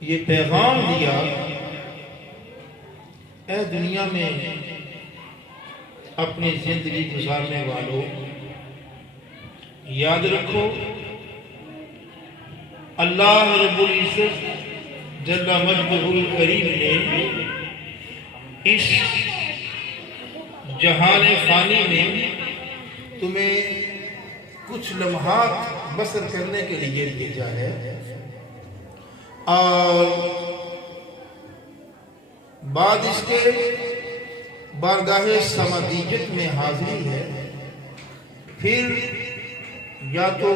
یہ پیغام دیا، اے دنیا میں اپنی زندگی گزارنے والوں، یاد رکھو اللہ رب العزت جل مجدہ الکریم نے اس جہان فانی میں تمہیں کچھ لمحات بسر کرنے کے لیے بھیجا ہے، اور بعد اس کے بارگاہ سمادیت میں حاضری ہے۔ پھر یا تو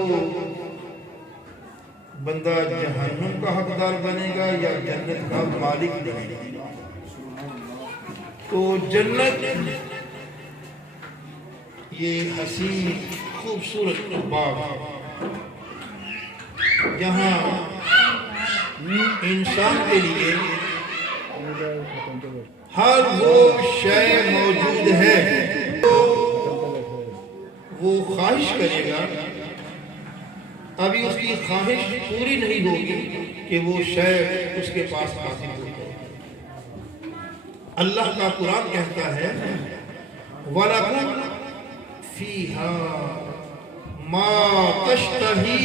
بندہ جہنم کا حقدار بنے گا یا جنت کا مالک بنے گا۔ تو جنت یہ حسین خوبصورت باغ جہاں انسان کے لیے ہر وہ شے موجود ہے تو وہ خواہش کرے گا، ابھی اس کی خواہش پوری نہیں ہوگی کہ وہ شے اس کے پاس حاصل ہو جائے۔ اللہ کا قرآن کہتا ہے وَلَكُمْ فِيهَا مَا تَشْتَهِي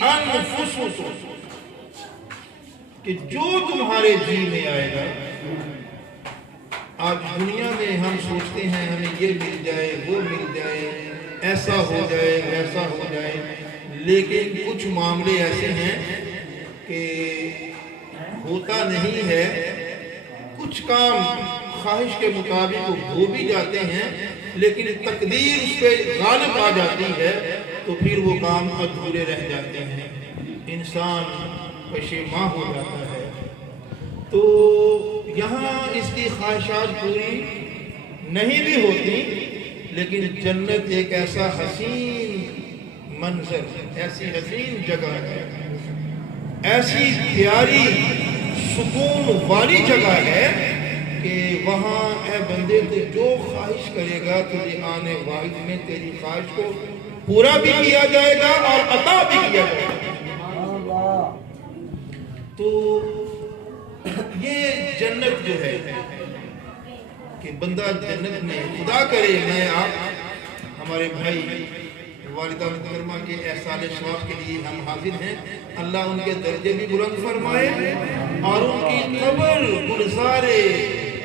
أَنفُسُكُمْ، کہ جو تمہارے جی میں آئے گا۔ آج دنیا میں ہم سوچتے ہیں ہمیں یہ مل جائے، وہ مل جائے، ایسا ہو جائے، ویسا ہو جائے، لیکن کچھ معاملے ایسے ہیں کہ ہوتا نہیں ہے۔ کچھ کام خواہش کے مطابق ہو بھی جاتے ہیں، لیکن تقدیر اس پہ غالب آ جاتی ہے تو پھر وہ کام ادھورے رہ جاتے ہیں، انسان پشیماں ہو جاتا ہے۔ تو یہاں اس کی خواہشات پوری نہیں بھی ہوتی، لیکن جنت ایک ایسا حسین منظر، ایسی حسین جگہ ہے، ایسی پیاری سکون والی جگہ ہے کہ وہاں اے بندے تو جو خواہش کرے گا تجھے آنے واحد میں تیری خواہش کو پورا بھی کیا جائے گا اور عطا بھی کیا جائے گا۔ تو یہ جنت جو ہے کہ بندہ جنت میں خدا کرے میں آپ ہمارے بھائی والدہ محترمہ کے احسان ثواب کے لیے ہم حاضر ہیں، اللہ ان کے درجے بھی بلند فرمائے اور ان کی قبر گلزار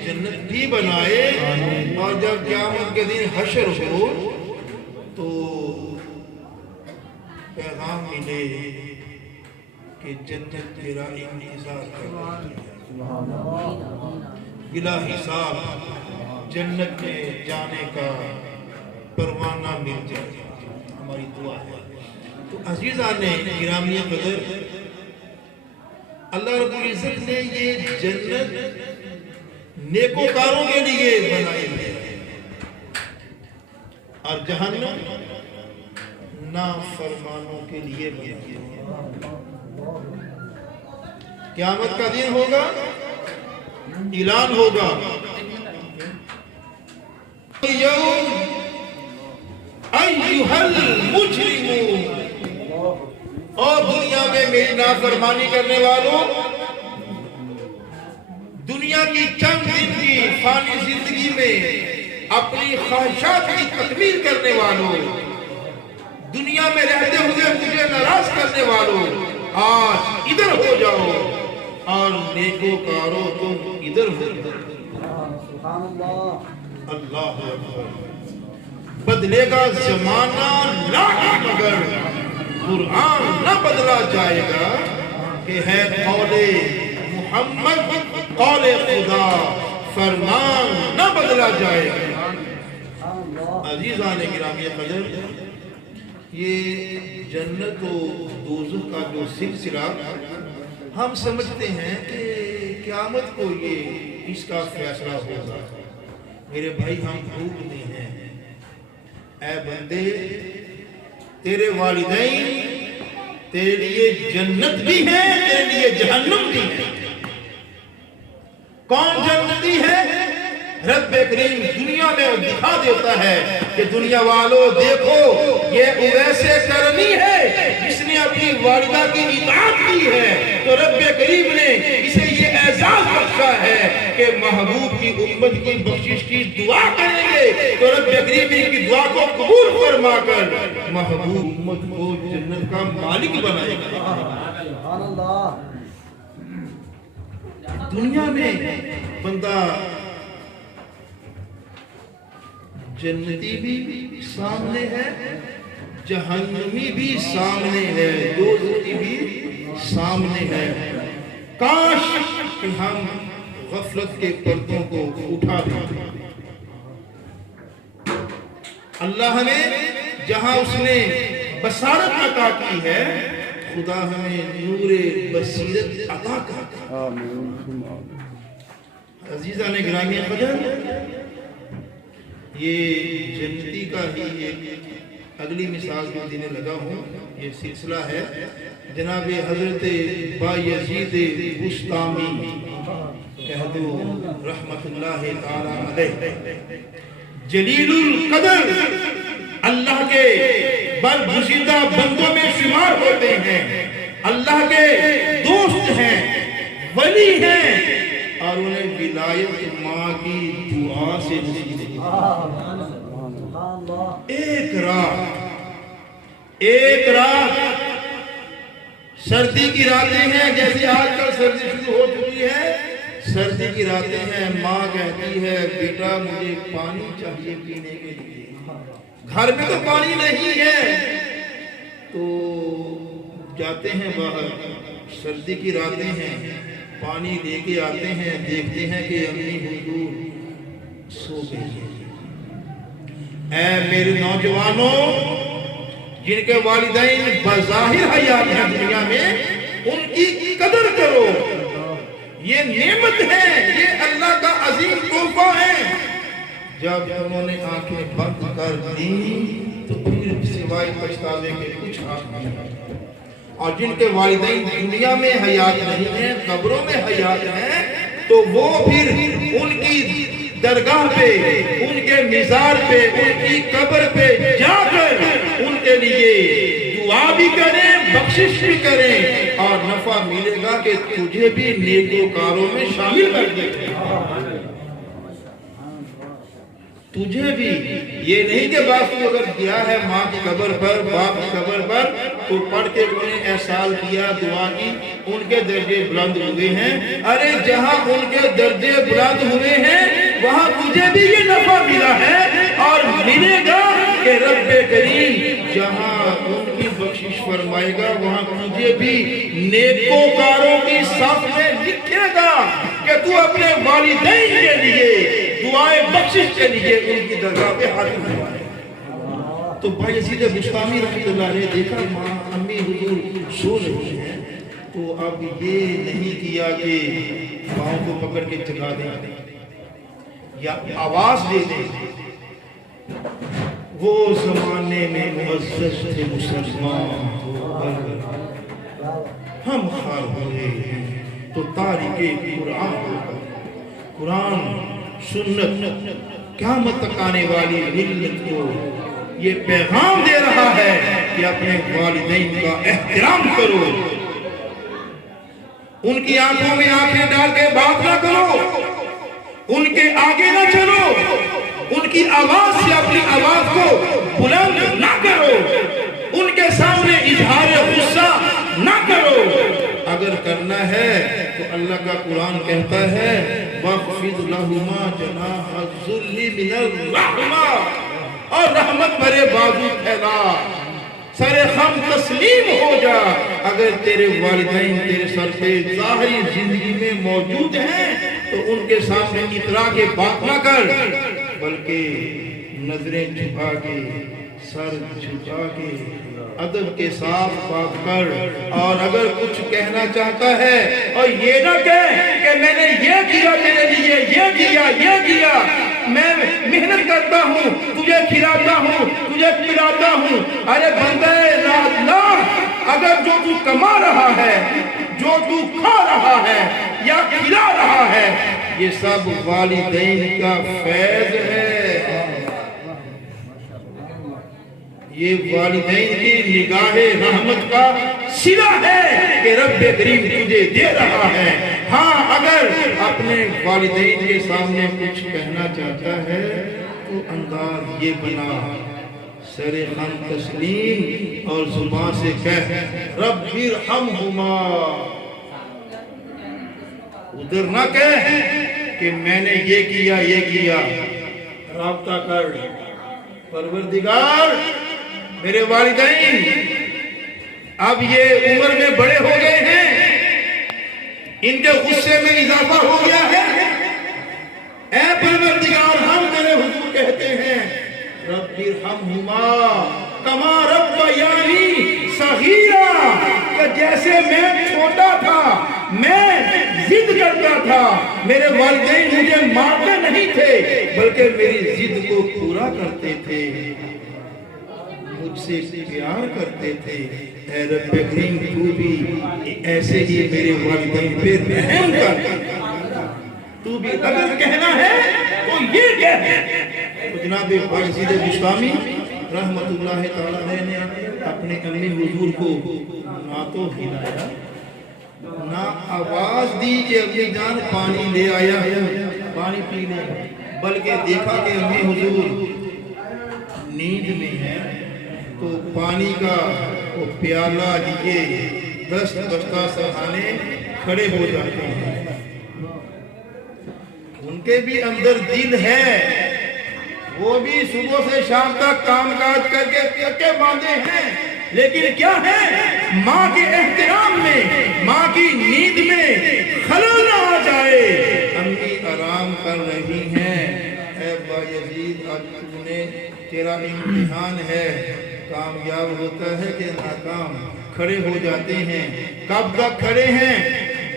جنت بھی بنائے، اور جب قیامت کے دن حشر ہو تو پیغام ملے کہ جنت تیرا انتظار کر رہی ہے، بلا حساب جنت میں جانے کا پروانہ مل جائے، ہماری دعا ہے۔ تو عزیزان گرامی قدر، اللہ رب العزت نے یہ جنت نیکوکاروں کے لیے بنائی ہے اور جہنم نافرمانوں کے لیے بنائی ہے۔ قیامت کا دن ہوگا، اعلان ہوگا یوم ایھا المجرمون، اور دنیا میں میری نافرمانی کرنے والوں، دنیا کی چند دن کی فانی زندگی میں اپنی خواہشات کی تکمیل کرنے والوں، دنیا میں رہتے ہوئے مجھے ناراض کرنے والوں، آج ادھر ہو جاؤ اور نیکوکارو تم ادھر ہو جاؤ۔ اللہ اکبر۔ بدلے گا زمانہ لاکھ مگر قرآن نہ بدلا جائے گا، کہ ہے قول محمد قول خدا، فرمان نہ بدلا جائے گا۔ عزیزان گرامی قدر، یہ جنت و دوزخ کا جو سلسلہ ہم سمجھتے ہیں کہ قیامت کو یہ اس کا فیصلہ ہوگا۔ میرے بھائی ہم بھوکتے ہیں، اے بندے تیرے والدین تیرے لیے جنت بھی ہے، تیرے لیے جہنم بھی ہے۔ کون جنتی ہے؟ رب کریم دنیا میں دکھا دیتا ہے کہ دنیا والوں دیکھو یہ اویس کرنی ہے جس نے نے اپنی والدہ کی اطاعت کی ہے تو رب کریم نے اسے یہ اعزاز بخشا ہے کہ محبوب کی امت کی بخشش کی دعا کریں گے تو رب کریم ان کی دعا کو قبول فرما کر محبوب امت کو جنت کا مالک بنائے گا۔ سبحان اللہ۔ دنیا میں بندہ جنتی بھی سامنے ہے، جہنمی بھی سامنے ہے، دوزخی بھی سامنے ہے۔ کاش کہ ہم غفلت کے پردوں کو اٹھا دیں۔ اللہ ہمیں جہاں اس نے بصارت عطا کی ہے، خدا ہمیں نور بصیرت عطا کرتا۔ عزیزان گرامی قدر، یہ جنتی کا ہی ایک اگلی مثال جو دینے لگا ہوں، یہ سلسلہ ہے جناب حضرت بایزید بسطامی کہہ دو رحمت اللہ تعالی علیہ، جلیل القدر، اللہ کے برگزیدہ بندوں میں شمار ہوتے ہیں، اللہ کے دوست ہیں، ولی ہیں، اور انہیں ولایت ماں کی دعا سے نصیب ہے۔ ایک رات سردی کی راتیں ہیں، جیسے آج کل سردی شروع ہو چکی ہے، سردی کی راتیں ہیں، ماں کہتی ہے بیٹا مجھے پانی چاہیے پینے کے لیے، گھر میں تو پانی نہیں ہے، تو جاتے ہیں باہر، سردی کی راتیں ہیں، پانی لے کے آتے ہیں، دیکھتے ہیں کہ امی حضور سو گئی ہے۔ اے میرے نوجوانوں، جن کے والدین بظاہر حیات ہیں دنیا میں، ان کی قدر کرو، یہ نعمت ہے، یہ اللہ کا عظیم تحفہ ہے۔ جب انہوں نے آنکھیں بند کر دی تو پھر سوائے پچھتاوے کے کچھ حق نہیں، اور جن کے والدین دنیا میں حیات نہیں ہیں، قبروں میں حیات ہیں، تو وہ پھر ان کی درگاہ پہ، ان کے مزار پہ، ان کی قبر پہ جا کر ان کے لیے دعا بھی کریں، بخشش بھی کریں، اور نفع ملے گا کہ تجھے بھی نیکوکاروں میں شامل کر دیں، تجھے بھی۔ یہ نہیں کہ باپ کو اگر گیا ہے ماں کی قبر پر، باپ کی قبر پر، تو پڑھ کے انہیں احسان کیا، دعا کی، ان کے درجے بلند ہوئے ہیں۔ ارے جہاں ان کے درجے بلند ہوئے ہیں وہاں تجھے بھی یہ نفع ملا ہے، اور ملے گا کہ رب کریم جہاں ان کی بخشش فرمائے گا وہاں تجھے بھی نیکوکاروں کی صف میں لکھے گا کہ تو اپنے والدین کے لیے دعائیں بخشش کے لیے ان کی درگاہ پہ حاضر ہوئے۔ تو بایزید بسطامی رحمۃ اللہ نے دیکھا ماں امی حضور سو رہی ہیں، تو اب یہ نہیں کیا کہ پاؤں کو پکڑ کے جگا دیں یا آواز دے دیں۔ وہ زمانے میں معزز تھے مسلمان، ہم خار ہوئے تو تاریخ قرآن ہوگا، قرآن سنت قیامت تک آنے والی ملت کو یہ پیغام دے رہا ہے کہ اپنے والدین کا احترام کرو، ان کی آنکھوں میں آنکھیں ڈال کے بات نہ کرو، ان کے آگے نہ چلو، ان کی آواز سے اپنی آواز کو بلند نہ کرو، ان کے سامنے اظہار غصہ نہ کرو۔ اگر کرنا ہے تو اللہ کا قرآن کہتا ہے وَخْفِضْ لَهُمَا جَنَاحَ الذُّلِّ مِنَ الرَّحْمَةِ، اور رحمت بھرے بازو پھیلا، سر خم تسلیم ہو جا۔ اگر تیرے والدین تیرے سر پہ ظاہری زندگی میں موجود ہیں تو ان کے سامنے اترا کے بات نہ کر، بلکہ نظریں چھپا کے، سر جھکا کے، ادب کے ساتھ بات کر۔ اور اگر کچھ کہنا چاہتا ہے اور یہ نہ کہے کہ میں نے یہ کیا تیرے لیے، یہ کیا، میں محنت کرتا ہوں، تجھے کھلاتا ہوں، تجھے پلاتا ہوں۔ ارے بندے اللہ، اگر جو تو کما رہا ہے، جو تو کھا رہا ہے یا کھلا رہا ہے، یہ سب والدین کا فیض ہے، یہ والدین کی نگاہ رحمت کا صلہ ہے کہ رب کریم تجھے دے رہا ہے. ہاں اگر اپنے والدین کے سامنے کچھ کہنا چاہتا ہے تو انداز یہ بنا، سر خم تسلیم اور زبان سے کہہ رب ارحمہما. ادھر نہ کہہ کہ میں نے یہ کیا. رابطہ کر، پروردگار میرے والدین اب یہ عمر میں بڑے ہو گئے ہیں، ان کے غصے میں اضافہ ہو گیا ہے. اے پروردگار ہم تیرے حضور کہتے ہیں رب ارحمہما کما ربیانی صغیرا، کہ جیسے میں چھوٹا تھا میں ضد کرتا تھا، میرے والدین مجھے مارتے نہیں تھے بلکہ میری ضد کو پورا کرتے تھے، مجھ سے پیار کرتے تھے. اے رب کریم تو بھی ایسے ہی میرے والدین پہ رحم کر. تو بھی اگر کہنا ہے تو یہ کہہ. جناب بایزید بسطامی رحمت اللہ تعالیٰ نے اپنے امی حضور کو نہ تو ہلایا نہ آواز دی کہ امی جان پانی لے آیا پانی پی لے، بلکہ دیکھا کہ امی حضور نیند میں ہے تو پانی کا وہ پیالہ لیے دست بستہ سہانے کھڑے ہو جاتے ہیں. ان کے بھی اندر دل ہے، وہ بھی صبح سے شام تک کام کاج کر کے باندھے ہیں، لیکن کیا ہے ماں کے احترام میں، ماں کی نیند میں خلل نہ آ جائے. امی آرام کر رہی ہیں. اے بایزید آج تو نے تیرا امتحان ہے، کامیاب ہوتا ہے کہ ناکام. کھڑے ہو جاتے ہیں. کب تک کھڑے ہیں؟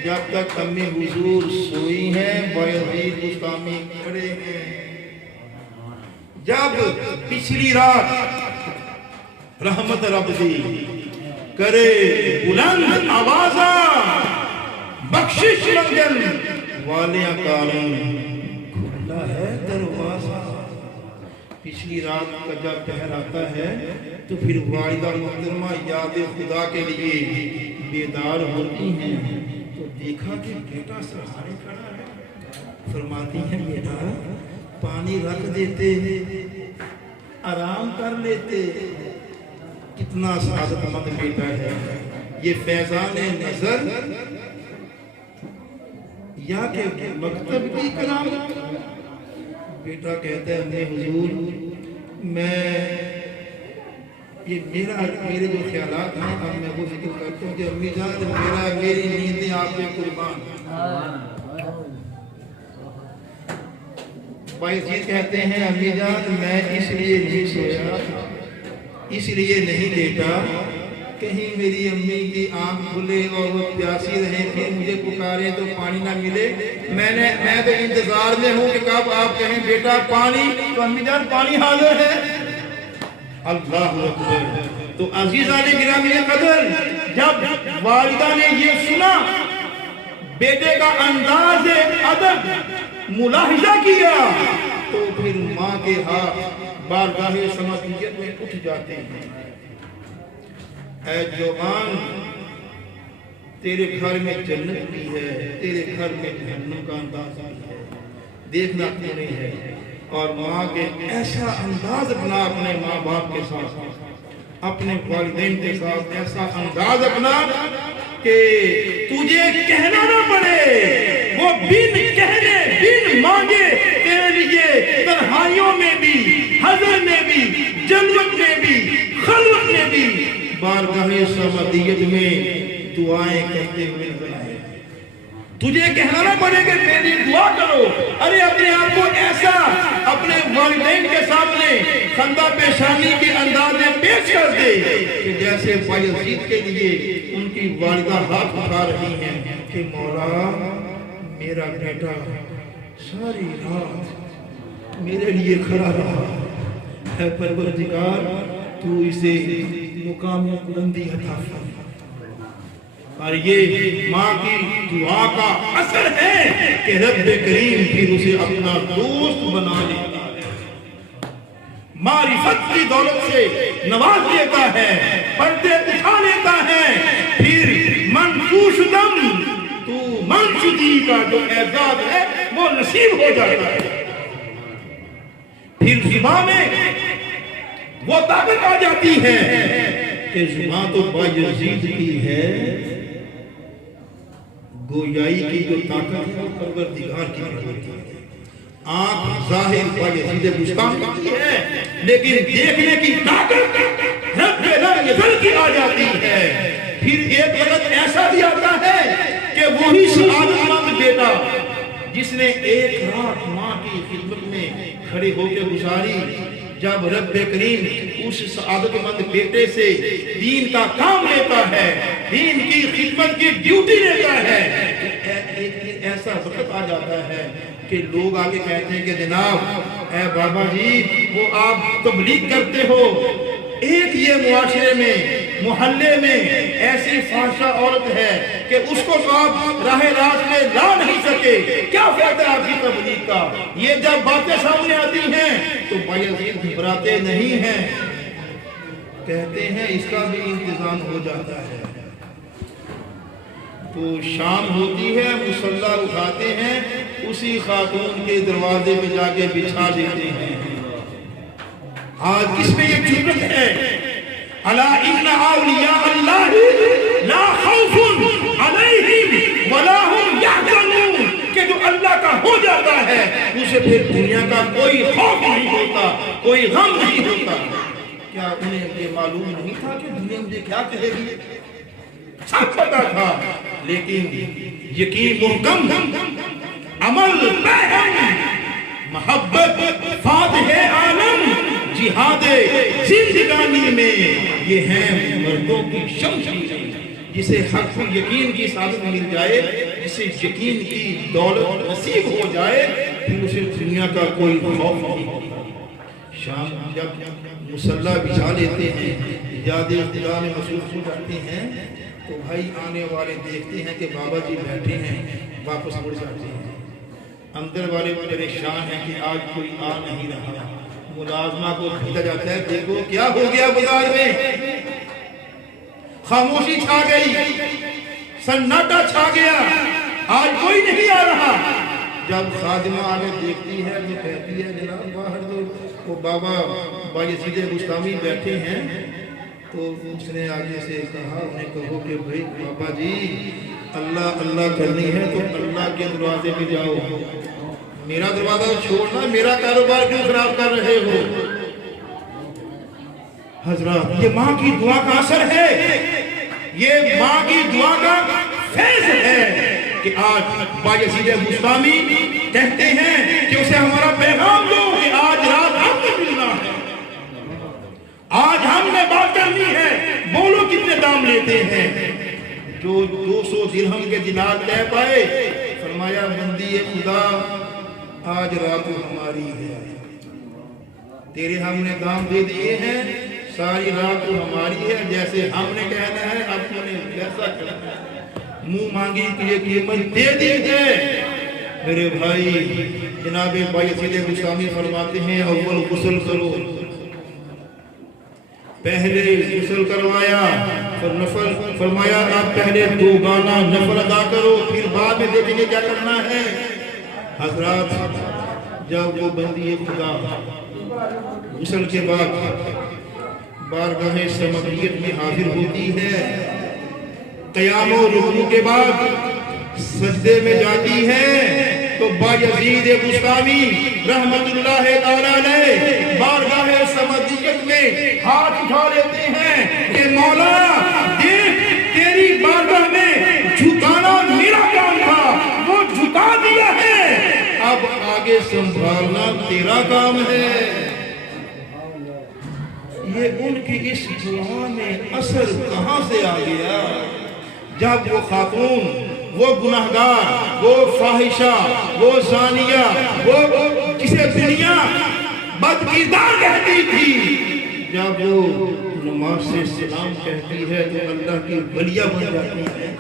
جب تک امی حضور سوئی ہیں. بایزید بسطامی کھڑے ہیں. جب پچھلی رات رحمت رب دی کرے بلند آوازاں بخشش منگل والیاں کارن کھلا ہے دروازہ. پچھلی رات کا جب پہر آتا ہے تو پھر والدہ محترمہ یاد خدا کے لیے بیدار ہوتی ہیں تو دیکھا کہ بیٹا سہارے کھڑا ہے. فرماتی ہیں بیٹا پانی رکھ دیتے، آرام کر لیتے. کتنا سعادت مند بیٹا ہے یہ، فیضان نظر یا کہ مکتب کی کرامت. بیٹا کہتا ہے اپنے حضور میں یہ میرے جو خیالات ہیں اب میں وہ ذکر کرتا ہوں کہ امی جان میری نیندیں آپ پہ قربان. بایزید کہتے ہیں امی جان میں اس لیے نہیں سویا، اس لیے نہیں لیٹا کہیں میری امی کی آنکھ کھلے اور وہ پیاسی رہے تھے، مجھے پکارے تو پانی نہ ملے. میں تو انتظار میں ہوں کہ کب آپ کہیں بیٹا پانی، تو امی جان پانی حاضر ہے. اللہ اکبر. تو عزیزان گرامی قدر جب والدہ نے یہ سنا، بیٹے کا انداز ادب ملاحظہ کیا، تو پھر ماں کے ہاتھ بارگاہ سماویت میں اٹھ جاتے ہیں. اے جوان تیرے گھر میں جنت بھی ہے، تیرے گھر میں جہنم کا انداز بھی ہے، دیکھنا کیوں نہیں ہے. اور ماں کے ایسا انداز اپنا اپنے ماں باپ کے ساتھ، اپنے والدین کے ساتھ ایسا انداز اپنا کہ تجھے کہنا نہ پڑے، وہ بن کہنے بن مانگے تیرے لیے تنہائیوں میں بھی، حضر میں بھی، جنت میں بھی، خلوت میں بھی بارگاہ سماویت میں دعائیں کہتے ہوئے بلائے. تجھے کہنا نہ پڑے کہ میری دعا کرو. ارے اپنے آپ کو ایسا اپنے والدین کے سامنے خندہ پیشانی کے انداز میں پیش کر دے کہ جیسے بایزید کے لیے ان کی والدہ ہاتھ اٹھا رہی ہیں کہ مولا میرا بیٹا ساری رات میرے لیے کھڑا رہا ہے، پروردگار تو اسے مقام بلندی عطا فرما. اور یہ ماں کی دعا کا اثر ہے کہ رب کریم پھر اسے اپنا دوست بنا لیتا ہے. معرفت کی دولت سے نواز دیتا ہے، پردے اٹھا لیتا ہے، پھر منفوش دم تو منشدی کا جو اعزاز ہے وہ نصیب ہو جاتا ہے۔ پھر زبان میں وہ طاقت آ جاتی ہے کہ زبان تو بایزید کی ہے، گویائی کی جو طاقت ہے وہ پروردگار کی ہوتی ہے۔ آنکھ ظاہر بایزید بستان کی ہے، لیکن دیکھنے کی طاقت رب لا یزل کی آ جاتی ہے۔ پھر ایک وقت ایسا بھی آتا ہے کہ وہی سعادت مند بیٹا جس نے ایک رات ماں کی خدمت میں کھڑے ہو کے گزاری، جب رب کریم اس سعادت مند بیٹے سے دین کا کام لیتا ہے، دین کی خدمت کی ڈیوٹی لیتا ہے، ایک دن ایسا وقت آ جاتا ہے کہ لوگ آگے کہتے ہیں کہ جناب اے بابا جی وہ آپ تبلیغ کرتے ہو، ایک یہ معاشرے میں محلے میں ایسی فاحشہ عورت ہے کہ اس کو تو آپ راہ راست میں لا نہیں سکے، کیا فائدہ آپ کی تبلیغ کا؟ یہ جب باتیں سامنے آتی ہیں تو بایزید گھبراتے نہیں ہیں، کہتے ہیں اس کا بھی انتظام ہو جاتا ہے۔ تو شام ہوتی ہے، مصلی اٹھاتے ہیں، اسی خاتون کے دروازے پہ جا کے بچھا دیتے ہیں۔ آج کس میں یہ جرأت ہے؟ الا ان اولیاء اللہ لا خوف علیہم ولا هم یحزنون، کہ جو اللہ کا ہو جاتا ہے اسے پھر دنیا کا کوئی خوف نہیں ہوتا، کوئی غم نہیں ہوتا۔ کیا انہیں یہ معلوم نہیں تھا کہ دنیا مجھے کیا کہے گی؟ سب پتا تھا، لیکن یقین محکم، عمل بہم، محبت فاتح عالم، جہاد زندگانی میں یہ ہیں مردوں کی شمشیر، جسے حق یقین کی سعادت مل جائے، جسے یقین کی دولت نصیب ہو جائے، پھر اسے دنیا کا کوئی خوف نہیں۔ شام جب مصلی بچھا لیتے ہیں، یاد اقتدار میں مصروف ہو جاتے ہیں، تو بھائی آنے والے دیکھتے ہیں کہ بابا جی بیٹھے ہیں، واپس مڑ جاتے ہیں۔ اندر والے پریشان ہیں کہ آج کوئی آ نہیں رہا، ملازمہ کو بھیجا جاتا ہے، دیکھو کیا ہو گیا بازار میں، خاموشی چھا گئی، سناٹا چھا گیا، آج کوئی نہیں آ رہا۔ جب خادمہ آگے دیکھتی ہے تو کہتی ہے جناب باہر تو وہ بابا بایزید بستامی بیٹھے ہیں۔ تو اس نے آگے سے کہا، انہیں کہو کہ بھائی بابا جی اللہ اللہ کرنی ہے تو اللہ کے دروازے پہ جاؤ، میرا دروازہ چھوڑنا، میرا کاروبار کیوں خراب کر رہے ہو؟ حضرات یہ ماں کی دعا کا اثر ہے، یہ ماں کی دعا کا فیض ہے کہ آج بایزید بستامی کہتے ہیں کہ اسے ہمارا پیغام دو کہ آج رات ہم نے ملنا ہے، آج ہم نے بات کرنی ہے، بولو کتنے دام لیتے ہیں؟ جو 200 درہم کے دینار لے پائے، فرمایا بندی خدا آج رات ہماری ہے، تیرے ہم نے دام دے دیے ہیں، ساری رات ہماری ہے، جیسے ہم نے کہنا ہے اب تو نے ویسا کرنا ہے، منہ مانگی کی قیمت دے دی ہے۔ میرے بھائی جناب بایزید بستامی فرماتے ہیں اول غسل کرو، پہلے غسل کروایا، فرمایا آپ پہلے 2 گانا نفل ادا کرو، پھر بعد میں دیکھیں گے کیا کرنا ہے۔ حضرات جب وہ بندی خدا غسل کے بعد بارگاہ سماویت میں حاضر ہوتی ہے، قیام و رکوع کے بعد سجدے میں جاتی ہے، تو بایزید بستامی رحمت اللہ تعالیٰ علیہ بارگاہ سماویت میں ہاتھ اٹھا لیتے ہیں کہ مولا دیکھ تیری بارگاہ میں جھکانا میرا کام تھا، وہ جھکا دیا ہے، اب آگے سنبھالنا تیرا کام ہے۔ یہ ان کی اس دعا میں اثر کہاں سے آ گیا؟ جب وہ خاتون، وہ گناہگار، وہ فاحشہ، وہ زانیہ، وہ جسے دنیا بدکردار کہتی تھی، جب وہ نماز سے سلام کہتی ہے تو اللہ کی ولیہ بن جاتی ہے،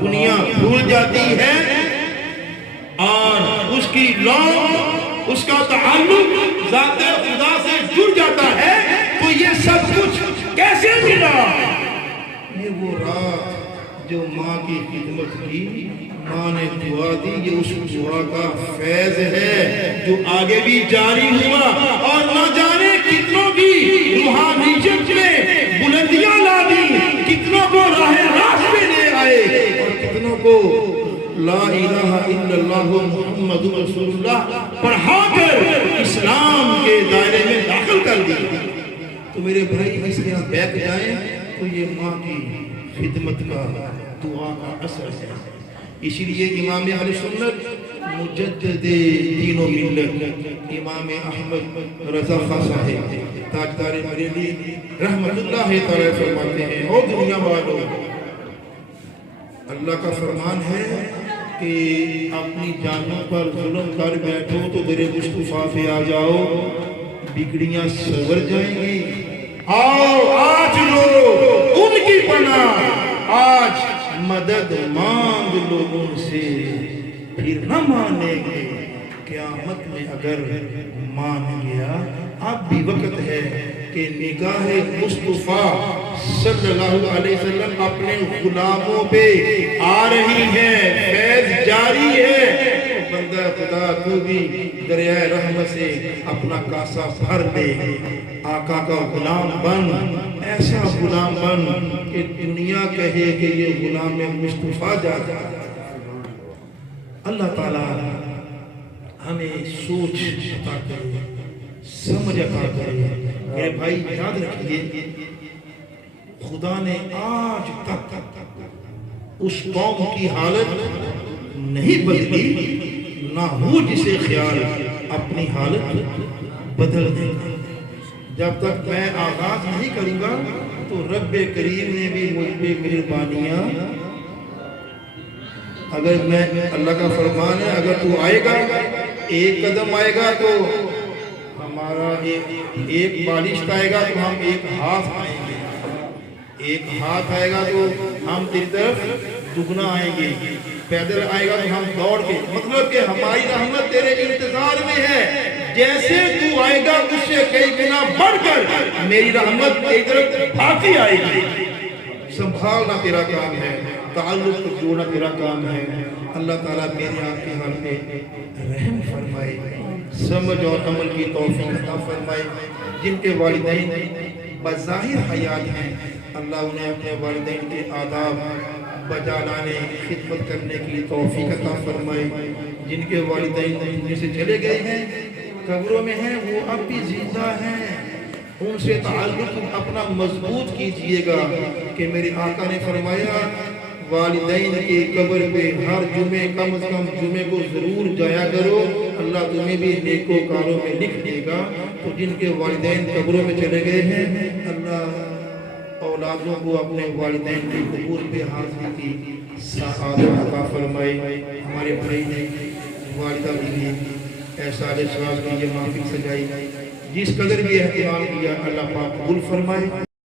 دنیا بھول جاتی ہے اور اس کی لو اس کا تعلق ذات خدا سے جڑ جاتا ہے تو یہ سب کچھ کیسے ملا؟ یہ وہ رات جو ماں کی خدمت کی، ماں نے دعا دی، یہ اس دعا کا فیض ہے جو آگے بھی جاری ہوا، اور نہ جانے کتنوں کی روحانیت میں بلندیاں لا دی، کتنوں کو راہ راست میں لے آئے، اور کتنوں کو لا الہ الا اللہ محمد رسول اللہ پڑھا کر اسلام کے دائرے میں داخل کر دی۔ تو میرے بھائی اس میں آپ بیٹھ جائیں تو یہ ماں کی خدمت کا، دعا کا اثر ہے۔ اسی لیے امام اہل سنت مجدد دین و ملت امام احمد رضا خان صاحب تاجدار بریلی رحمت اللہ تعالی فرماتے ہیں، اور دنیا والوں، اللہ کا فرمان ہے کہ اپنی جانوں پر ظلم کر بیٹھو تو میرے مصطفیٰ پہ آ جاؤ، بگڑیاں سنور جائیں گی۔ آؤ آج لو ان کی پناہ، آج مدد مانگ لو ان سے، پھر نہ مانیں گے قیامت میں اگر مان گیا۔ اب بھی وقت ہے کہ نگاہ مصطفیٰ صلی اللہ علیہ وسلم اپنے غلاموں پہ آ رہی ہے، فیض جاری ہے۔ بندہ خدا تو بھی دریائے رحمت سے اپنا کاسا بھر دے، آقا کا غلام بن، ایسا غلام بن کہ دنیا کہے کہ یہ غلام مصطفیٰ جاتا۔ اللہ تعالیٰ ہمیں سوچ عطا کرے، سمجھ عطا کرے۔ میرے بھائی یاد رکھیے، خدا نے آج تک اس قوم کی حالت نہیں بدلی، نہ ہو جسے خیال اپنی حالت بدل دے گا۔ جب تک میں آغاز نہیں کروں گا تو رب کریم نے بھی مجھ پہ مہربانیاں، اگر میں، اللہ کا فرمان ہے اگر تو آئے گا، ایک قدم آئے گا تو ہمارا ایک بالشت آئے گا تو ہم ایک ہاتھ آئیں گے، ایک ہاتھ آئے گا تو ہم تیری طرف دگنا آئیں گے، پیدل آئے گا تو ہم دوڑ کے، مطلب کہ ہماری رحمت تیرے انتظار میں ہے۔ جیسے تو آئے گا اس سے کئی گنا بڑھ کر میری رحمت تیری طرف آتی آئے گی۔ سنبھالنا تیرا کام ہے، تعلق کو جوڑنا تیرا کام ہے۔ اللہ تعالیٰ میرے آپ کے حال پہ رحم فرمائے، سمجھ اور عمل کی توفیق عطا فرمائے۔ جن کے والدین بظاہر حیات ہیں، اللہ انہیں اپنے والدین کے آداب بجا لانے، خدمت کرنے کی توفیق عطا فرمائے۔ جن کے والدین دنیا سے چلے گئے ہیں، قبروں میں ہیں، وہ اب بھی زندہ ہیں، ان سے تعلق اپنا مضبوط کیجئے گا کہ میرے آقا نے فرمایا والدین کی قبر پہ ہر جمعے کم از کم جمعے کو ضرور جایا کرو، اللہ تمہیں بھی نیکوکاروں میں لکھ دے گا۔ تو جن کے والدین قبروں میں چلے گئے ہیں، اللہ اولادوں کو اپنے والدین کی قبور پہ حاضری کی سعادت عطا فرمائے۔ ہمارے بھائی نے والدہ کے لیے ایسا ثواب کی یہ محفل سجائی، جس قدر بھی اہتمام کیا اللہ پاک قبول فرمائے۔